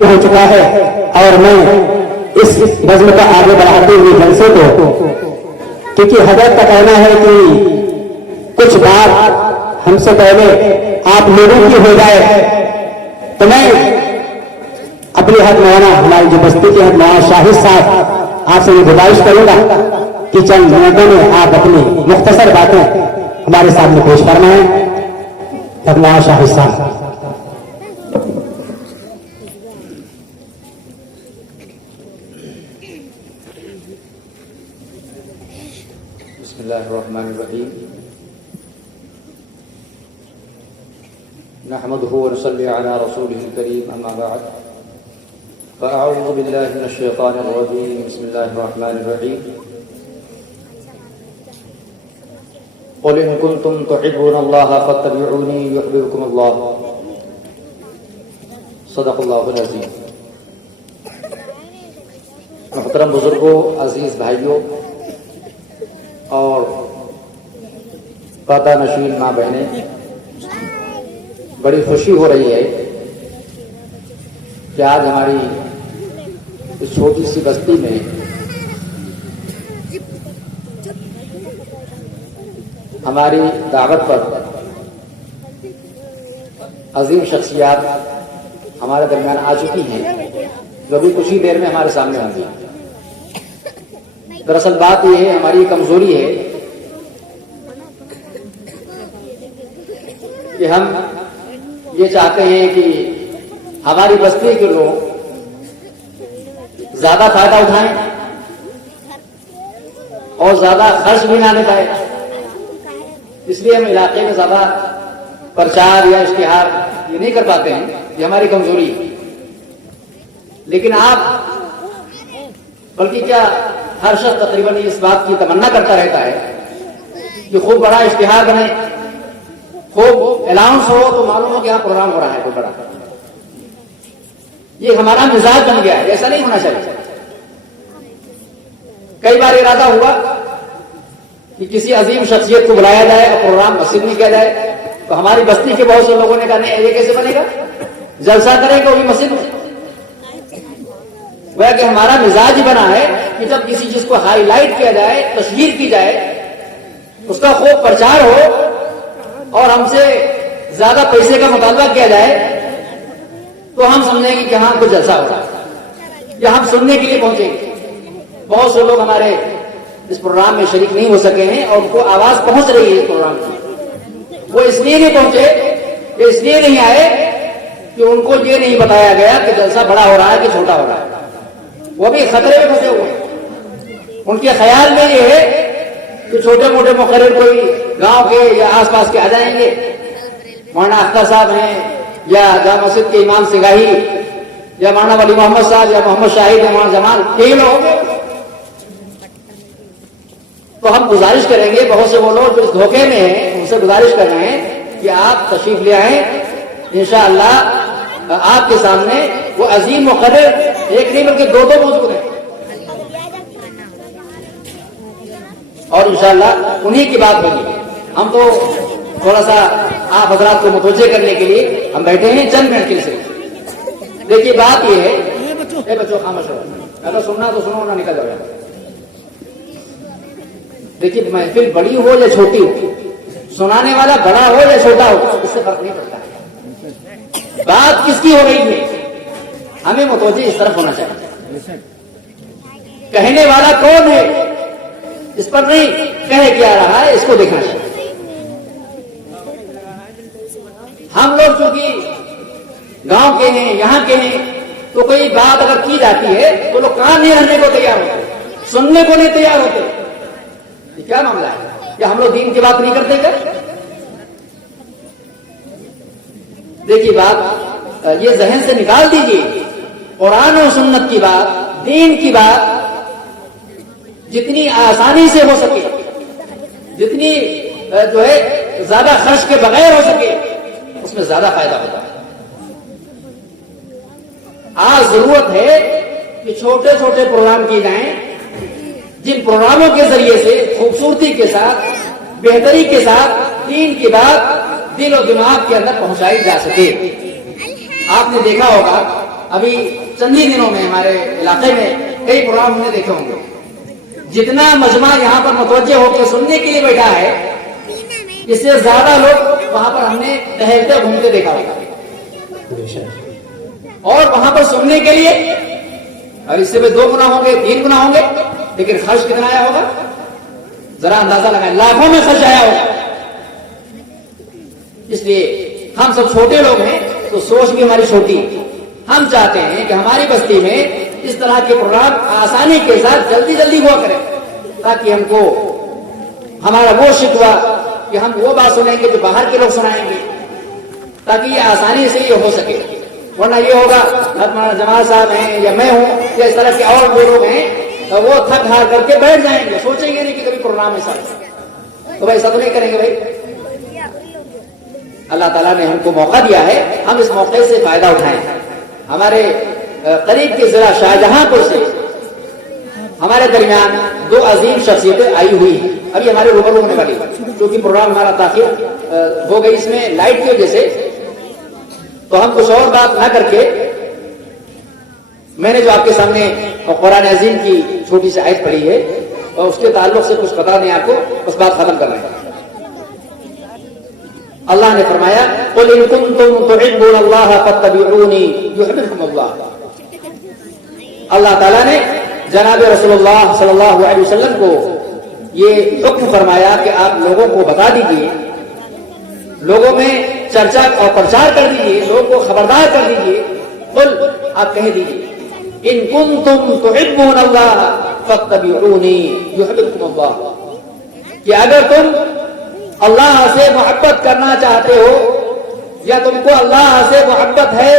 ہو چکا ہے اور میں اس نظم کو آگے بڑھاتے ہوئے جلسے کو، کیونکہ حضرت کا کہنا ہے کہ کچھ بات ہم سے پہلے آپ لوگوں کی ہو جائے، تو میں اپنے حق مولانا ہماری جو بستی کے حق مولانا شاہد صاحب آپ سے یہ گزارش کروں گا کہ چند منٹوں میں آپ اپنی مختصر باتیں ہمارے سامنے پیش فرمائیں۔ حق مولانا شاہد صاحب۔ بسم اللہ الرحمن الرحیم، نحمده ونصلي على رسوله الكريم، اما بعد فاعوذ باللہ من الشیطان الرجیم، بسم اللہ الرحمن الرحیم، قل ان کنتم تحبون اللہ فاتبعونی یحببکم اللہ، صدق اللہ العظیم۔ محترم بزرگوں، عزیز بھائیوں اور پردہ نشین ماں بہنیں، بڑی خوشی ہو رہی ہے کہ آج ہماری اس چھوٹی سی بستی میں ہماری دعوت پر عظیم شخصیات ہمارے درمیان آ چکی ہیں، جو بھی کچھ ہی دیر میں ہمارے سامنے ہوں گی۔ دراصل بات یہ ہے، ہماری کمزوری ہے کہ ہم یہ چاہتے ہیں کہ ہماری بستی کے لوگ زیادہ فائدہ اٹھائیں اور زیادہ خرچ بھی نہ پائے، اس لیے ہم علاقے میں زیادہ پرچار یا اشتہار یہ نہیں کر پاتے ہیں، یہ ہماری کمزوری ہے۔ لیکن آپ بلکہ کیا ہر شخص تقریباً اس بات کی تمنا کرتا رہتا ہے کہ خوب بڑا اشتہار بنے، خوب الاؤنس ہو تو معلوم ہو کہ یہاں پروگرام ہو رہا ہے کوئی بڑا۔ یہ ہمارا مزاج بن گیا ہے، ایسا نہیں ہونا چاہیے۔ کئی بار ارادہ ہوا کہ کسی عظیم شخصیت کو بلایا جائے اور پروگرام مسجد میں کیا جائے، تو ہماری بستی کے بہت سے لوگوں نے کہا نہیں، یہ کیسے بنے گا، جلسہ کریں گے وہ بھی مسجد میں۔ وہ کہ ہمارا مزاج ہی بنا ہے کہ جب کسی چیز کو ہائی لائٹ کیا جائے، تشہیر کی جائے، اس کا خوب پرچار ہو اور ہم سے زیادہ پیسے کا مطالبہ کیا جائے، تو ہم سمجھیں گے کہ ہاں کچھ جلسہ ہو رہا ہے، یا ہم سننے کے لیے پہنچیں گے۔ بہت سے لوگ ہمارے اس پروگرام میں شریک نہیں ہو سکے ہیں اور ان کو آواز پہنچ رہی ہے اس پروگرام کی، وہ اس لیے نہیں پہنچے، وہ اس لیے نہیں آئے کہ ان کو یہ نہیں بتایا گیا کہ جلسہ بڑا ہو رہا ہے کہ چھوٹا ہو رہا ہے۔ وہ بھی خطرے میں پھنسے ہوئے ہیں، ان کے خیال میں یہ ہے کہ چھوٹے موٹے مقرر کوئی گاؤں کے یا آس پاس کے آ جائیں گے، مولانا اختر صاحب ہیں یا جامع مسجد کے امام سگاہی یا مولانا ولی محمد صاحب یا محمد شاہد یا مولانا جمال، یہی لوگ ہوں گے۔ تو ہم گزارش کریں گے، بہت سے وہ لوگ جو اس دھوکے میں ہیں ان سے گزارش کر رہے ہیں کہ آپ تشریف لے آئیں، انشاءاللہ آپ کے سامنے وہ عظیم مقرر ایک نہیں بلکہ دو موجود ہیں، اور انشاءاللہ انہی کی بات ہوگی۔ ہم تو تھوڑا سا آپ حضرات کو متوجہ کرنے کے لیے ہم بیٹھے ہیں چند منٹ کے لیے۔ دیکھیے بات یہ ہے، اے بچوں خاموش ہو، اگر سننا تو سنو، نہ نکل جاؤ۔ دیکھیے محفل بڑی ہو یا چھوٹی ہو، سنانے والا بڑا ہو یا چھوٹا ہو، اس سے فرق نہیں پڑتا۔ بات کس کی ہو رہی ہے، ہمیں متوجہ اس طرف ہونا چاہیے۔ کہنے والا کون ہے اس پر نہیں، کہہ کیا رہا ہے اس کو دیکھنا چاہیے۔ ہم لوگ چونکہ گاؤں کے ہیں، یہاں کے ہیں، تو کوئی بات اگر کی جاتی ہے تو لوگ کان نہیں رہنے کو تیار ہوتے، سننے کو نہیں تیار ہوتے۔ یہ کیا معاملہ ہے، کیا ہم لوگ دین کی بات نہیں کرتے کیا؟ دیکھیے بات یہ ذہن سے نکال دیجیے، قرآن و سنت کی بات، دین کی بات جتنی آسانی سے ہو سکے، جتنی جو ہے زیادہ خرچ کے بغیر ہو سکے، اس میں زیادہ فائدہ ہوتا ہے۔ آج ضرورت ہے کہ چھوٹے چھوٹے پروگرام کیے جائیں، جن پروگراموں کے ذریعے سے خوبصورتی کے ساتھ، بہتری کے ساتھ دین کی بات دل و دماغ کے اندر پہنچائی جا سکے۔ آپ نے دیکھا ہوگا ابھی چند ہی دنوں میں ہمارے علاقے میں کئی پروگرام ہم نے دیکھے ہوں گے. جتنا مجمع یہاں پر متوجہ ہو کے سننے کے لیے بیٹھا ہے اس سے زیادہ لوگ وہاں پر ہم نے ٹہلتے گھومتے دیکھا ہوگا. اور وہاں پر سننے کے لیے اور اس سے بھی 2 گنا ہوں گے 3 گنا ہوں گے, لیکن خرچ کتنا آیا ہوگا ذرا اندازہ لگائیں, لاکھوں میں خرچ آیا ہوگا. اس لیے ہم سب چھوٹے لوگ ہیں تو سوچ بھی ہماری چھوٹی. ہم چاہتے ہیں کہ ہماری بستی میں اس طرح کے پروگرام آسانی کے ساتھ جلدی جلدی ہوا کریں, تاکہ ہم کو ہمارا وہ شکوہ کہ ہم وہ بات سنیں گے جو باہر کے لوگ سنائیں گے, تاکہ یہ آسانی سے یہ ہو سکے. ورنہ یہ ہوگا ہمارا جمال صاحب ہیں یا میں ہوں یا اس طرح کے اور جو لوگ ہیں تو وہ تھک ہار کر کے بیٹھ جائیں گے, سوچیں گے نہیں کہ کبھی پروگرام ایسا ہے. تو ایسا تو نہیں کریں گے بھائی. اللہ تعالیٰ نے ہم کو موقع دیا ہے, ہم اس موقع سے فائدہ اٹھائیں. ہمارے قریب کے ضلع شاہجہاں پور سے ہمارے درمیان 2 عظیم شخصیتیں آئی ہوئی ہیں, ابھی ہمارے روبرو ہونے والی, کیونکہ پروگرام ہمارا تاخیر ہو گئی اس میں لائٹ کی وجہ سے. تو ہم کچھ اور بات نہ کر کے میں نے جو آپ کے سامنے قرآن عظیم کی چھوٹی سی آیت پڑھی ہے اور اس کے تعلق سے کچھ بتا دیں آپ کو, اس بات ختم کر رہے ہیں. اللہ نے فرمایا قل ان کنتم تحبون اللہ فاتبعونی یحببکم اللہ. اللہ تعالیٰ نے جناب رسول اللہ صلی اللہ علیہ وسلم کو یہ حکم فرمایا کہ آپ لوگوں کو بتا دیجئے, لوگوں میں چرچا اور پرچار کر دیجئے, لوگوں کو خبردار کر دیجئے. قل آپ کہہ دیجئے ان کنتم تحبون اللہ فاتبعونی یحببکم اللہ, کہ اگر تم اللہ سے محبت کرنا چاہتے ہو یا تم کو اللہ سے محبت ہے,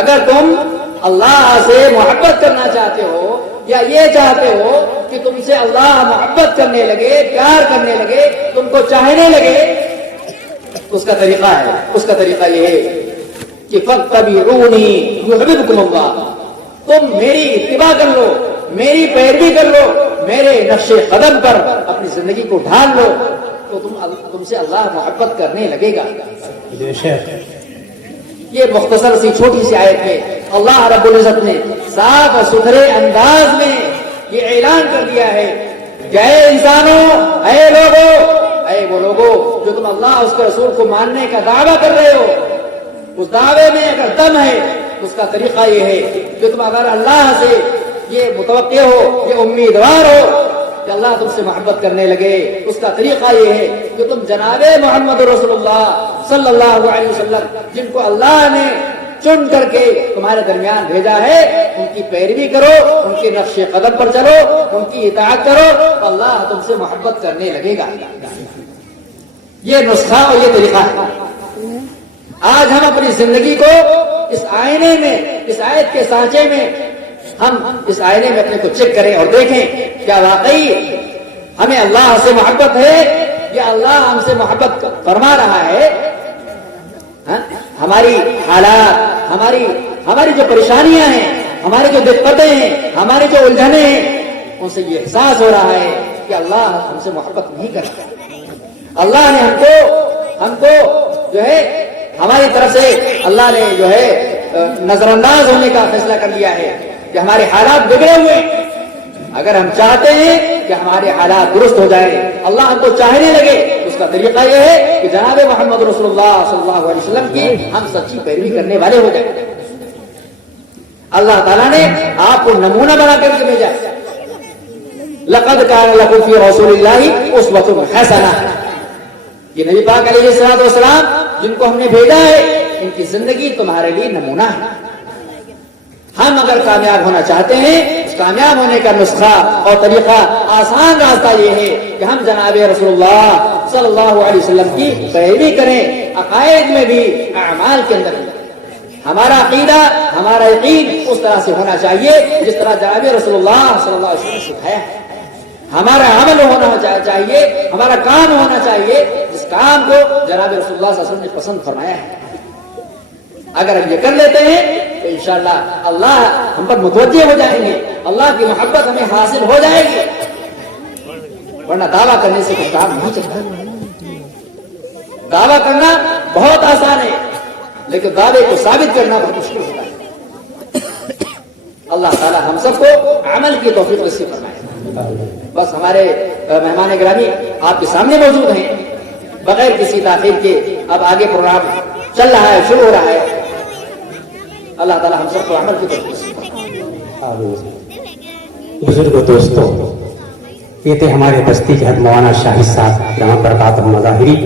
اگر تم اللہ سے محبت کرنا چاہتے ہو یا یہ چاہتے ہو کہ تم سے اللہ محبت کرنے لگے, پیار کرنے لگے, تم کو چاہنے لگے, اس کا طریقہ ہے, اس کا طریقہ یہ ہے کہ فاتبعونی یحببکم اللہ. تم میری اتباع کر لو, میری پیروی کر لو, میرے نقش قدم پر اپنی زندگی کو ڈھال لو, تو تم سے اللہ محبت کرنے لگے گا. یہ مختصر سی چھوٹی سی آیت میں اللہ رب العزت نے صاف اور ستھرے انداز میں یہ اعلان کر دیا ہے کہ اے انسانوں, اے لوگوں, اے وہ لوگوں جو تم اللہ اس کے رسول کو ماننے کا دعویٰ کر رہے ہو, اس دعوے میں اگر دم ہے اس کا طریقہ یہ ہے کہ تم اگر اللہ سے یہ متوقع ہو, یہ امیدوار ہو کہ اللہ تم سے محبت کرنے لگے, اس کا طریقہ یہ ہے کہ تم جناب محمد رسول اللہ صلی اللہ علیہ وسلم جن کو اللہ نے چن کر کے تمہارے درمیان بھیجا ہے ان کی پیروی کرو, ان کے نقش قدم پر چلو, ان کی اطاعت کرو, تو اللہ تم سے محبت کرنے لگے گا. یہ نسخہ اور یہ طریقہ ہے. آج ہم اپنی زندگی کو اس آئینے میں, اس آیت کے سانچے میں, ہم اس آئینے میں اپنے کو چیک کریں اور دیکھیں کیا واقعی ہمیں اللہ سے محبت ہے یا اللہ ہم سے محبت فرما رہا ہے. ہماری حالات, ہماری جو پریشانیاں ہیں, ہماری جو دقتیں ہیں, ہماری جو الجھنیں ہیں, ان سے یہ احساس ہو رہا ہے کہ اللہ ہم سے محبت نہیں کرتا. اللہ نے ہم کو جو ہے ہماری طرف سے اللہ نے جو ہے نظر انداز ہونے کا فیصلہ کر لیا ہے کہ ہمارے حالات بگڑے ہوئے ہیں. اگر ہم چاہتے ہیں کہ ہمارے حالات درست ہو جائیں, اللہ ہم کو چاہنے لگے, اس کا طریقہ یہ ہے کہ جناب محمد رسول اللہ صلی اللہ علیہ وسلم کی ہم سچی پیروی کرنے والے ہو جائیں. اللہ تعالیٰ نے آپ کو نمونہ بنا کر کے بھیجا. لقد کان لکم فی رسول اللہ اسوۃ حسنہ. یہ نبی پاک علیہ الصلوۃ والسلام جن کو ہم نے بھیجا ہے, ان کی زندگی تمہارے لیے نمونہ ہے. ہم اگر کامیاب ہونا چاہتے ہیں, اس کامیاب ہونے کا نسخہ اور طریقہ, آسان راستہ یہ ہے کہ ہم جناب رسول اللہ صلی اللہ علیہ وسلم کی پیروی کریں, عقائد میں بھی, اعمال کے اندر بھی. ہمارا عقیدہ, ہمارا یقین اس طرح سے ہونا چاہیے جس طرح جناب رسول اللہ صلی اللہ علیہ وسلم نے سکھایا ہے. ہمارا عمل ہونا چاہیے, ہمارا کام ہونا چاہیے جس کام کو جناب رسول اللہ صلی اللہ علیہ وسلم نے پسند فرمایا ہے. اگر ہم یہ کر لیتے ہیں تو انشاءاللہ اللہ ہم پر متوجہ ہو جائیں گے, اللہ کی محبت ہمیں حاصل ہو جائے گی. ورنہ دعویٰ کرنے سے کچھ کام نہیں چلتا. دعویٰ کرنا بہت آسان ہے, لیکن دعوے کو ثابت کرنا بہت مشکل ہوتا ہے. اللہ تعالی ہم سب کو عمل کی توفیق نصیب فرمائے. بس ہمارے مہمان گرامی آپ کے سامنے موجود ہیں. بغیر کسی تاخیر کے اب آگے پروگرام چل رہا ہے، شروع ہو رہا ہے. اللہ تعالی ہم سب کو عمل کی توفیق نصیب فرمائے. بزرگ دوستوں، یہ تھے ہمارے بستی کے حد مولانا شاہد صاحب جہاں پر بات مظاہری